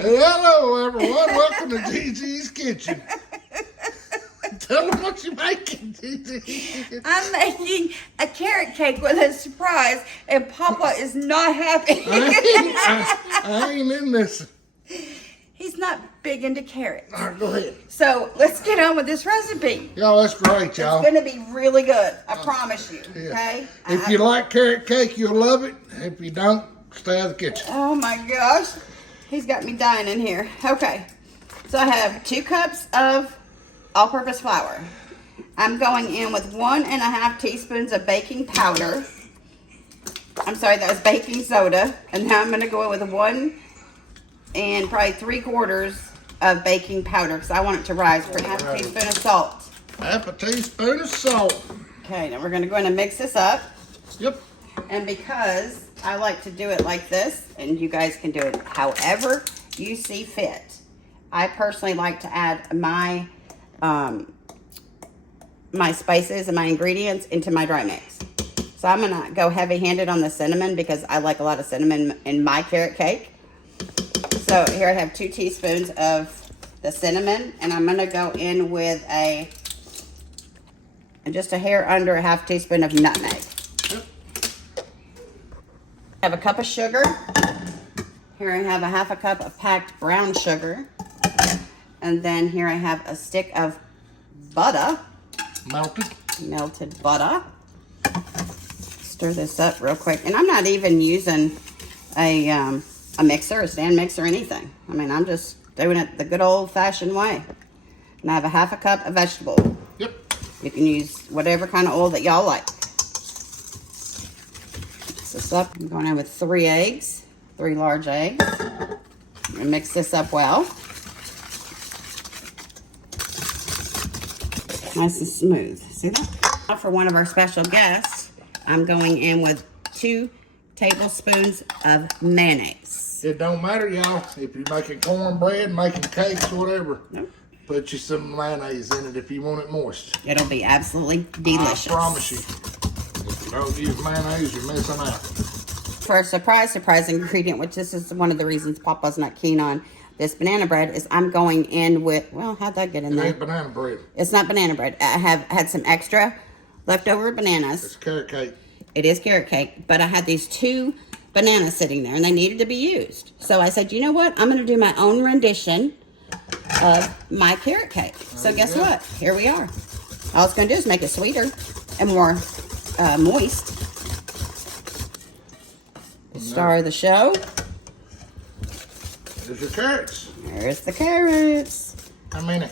Hello, everyone. Welcome to Gigi's Kitchen. Tell them what you're making, Gigi. I'm making a carrot cake with a surprise, and Papa is not happy. I ain't in this. He's not big into carrots. All right, go ahead. So let's get on with this recipe. Y'all, that's great, y'all. It's going to be really good. I promise you. Yeah. Okay? If you like carrot cake, you'll love it. If you don't, stay out of the kitchen. Oh my gosh. He's got me dying in here. Okay. So I have 2 cups of all-purpose flour. I'm going in with 1.5 teaspoons of baking powder. I'm sorry, that was baking soda. And now I'm going to go in with 1 and probably 3/4 of baking powder because I want it to rise. We're going to have a teaspoon of salt. Half a teaspoon of salt. Okay, now we're going to go in and mix this up. Yep. And because I like to do it like this, and you guys can do it however you see fit, I personally like to add my my spices and my ingredients into my dry mix. So I'm gonna go heavy-handed on the cinnamon because I like a lot of cinnamon in my carrot cake. So here I have 2 teaspoons of the cinnamon, and I'm gonna go in with just a hair under a half teaspoon of nutmeg. I have a cup of sugar. Here I have a half a cup of packed brown sugar. And then here I have a stick of butter. Melted butter. Stir this up real quick. And I'm not even using a mixer, a stand mixer, or anything. I mean, I'm just doing it the good old-fashioned way. And I have a half a cup of vegetable oil. Yep. You can use whatever kind of oil that y'all like. Mix this up. I'm going in with 3 eggs, 3 large eggs. I'm going to mix this up well. Nice and smooth. See that? Now for one of our special guests, I'm going in with 2 tablespoons of mayonnaise. It don't matter, y'all. If you're making cornbread, making cakes, whatever, Nope. put you some mayonnaise in it if you want it moist. It'll be absolutely delicious. I promise you. If you don't use mayonnaise, you're missing out. For a surprise ingredient, which this is one of the reasons Papa's not keen on this banana bread, is I'm going in with, well, how'd that get in there? It ain't banana bread. It's not banana bread. I have had some extra leftover bananas. It's carrot cake. It is carrot cake, but I had these 2 bananas sitting there and they needed to be used. So I said, you know what? I'm going to do my own rendition of my carrot cake. So guess what? Here we are. All it's going to do is make it sweeter and more moist. The star of the show. There's your carrots. There's the carrots. How many?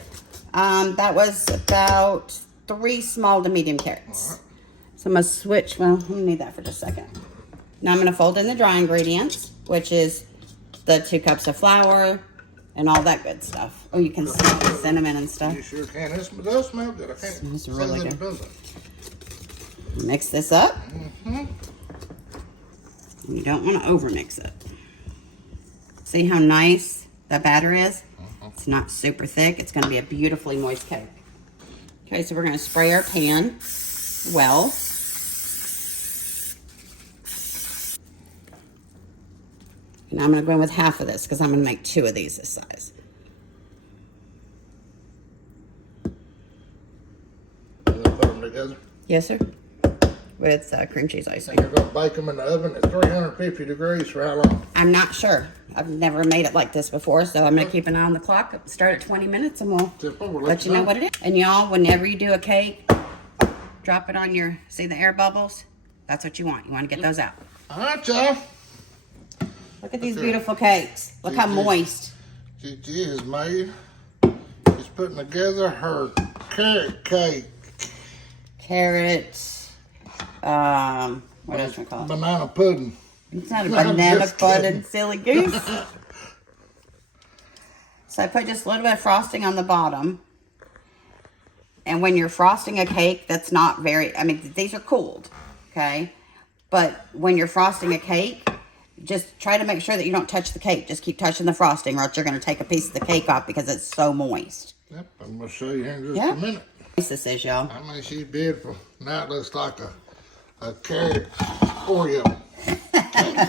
That was about 3 small to medium carrots. All right. So I'm going to switch. Well, let me need that for just a second. Now I'm going to fold in the dry ingredients, which is the 2 cups of flour and all that good stuff. Oh, you can smell the cinnamon and stuff. You sure can. This does smell good. I can't Smells say really that it good. doesn't. Mix this up. Mm-hmm. You don't want to over mix it. See how nice the batter is? It's not super thick. It's going to be a beautifully moist cake. Okay, so we're going to spray our pan well. And I'm going to go in with half of this because I'm going to make 2 of these this size. You gonna put them together? Yes, sir. With cream cheese icing. You're going to bake them in the oven at 350 degrees for how long? I'm not sure. I've never made it like this before, so I'm going to keep an eye on the clock. Start at 20 minutes and we'll let you know what it is. And y'all, whenever you do a cake, drop it on your, see the air bubbles? That's what you want. You want to get those out. All right, y'all. Look at these beautiful cakes. Look how moist. Gigi has made, she's putting together her carrot cake. Carrots. What else do we call it? Banana pudding. It's not a I'm banana just kidding. pudding, silly goose. So I put just a little bit of frosting on the bottom. And when you're frosting a cake, that's not very, I mean, these are cooled, okay? But when you're frosting a cake, just try to make sure that you don't touch the cake. Just keep touching the frosting or else you're going to take a piece of the cake off because it's so moist. Yep, I'm going to show you here in just a minute. This is, y'all. I mean, she's beautiful. Now it looks like a carrot Oreo.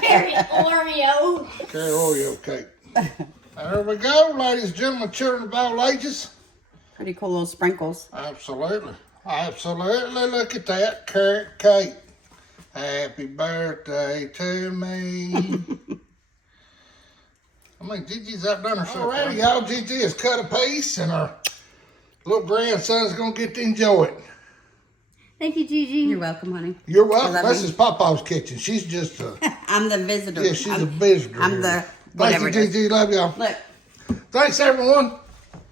Carrot Oreo. Carrot Oreo cake. There we go, ladies and gentlemen, children of all ages. Pretty cool little sprinkles. Absolutely. Absolutely. Look at that carrot cake. Happy birthday to me. I mean, Gigi's outdone herself. Alrighty, y'all. Gigi has cut a piece, and our little grandson's going to get to enjoy it. Thank you, Gigi. You're welcome, honey. You're welcome. This is Papa's kitchen. She's just a... I'm the visitor. Yeah, she's a visitor. I'm the whatever. Thank you, Gigi. Love y'all. Look. Thanks, everyone.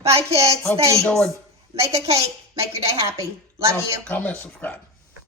Bye, kids. Hope you Thanks. enjoyed. Make a cake. Make your day happy. Love you. Comment, subscribe.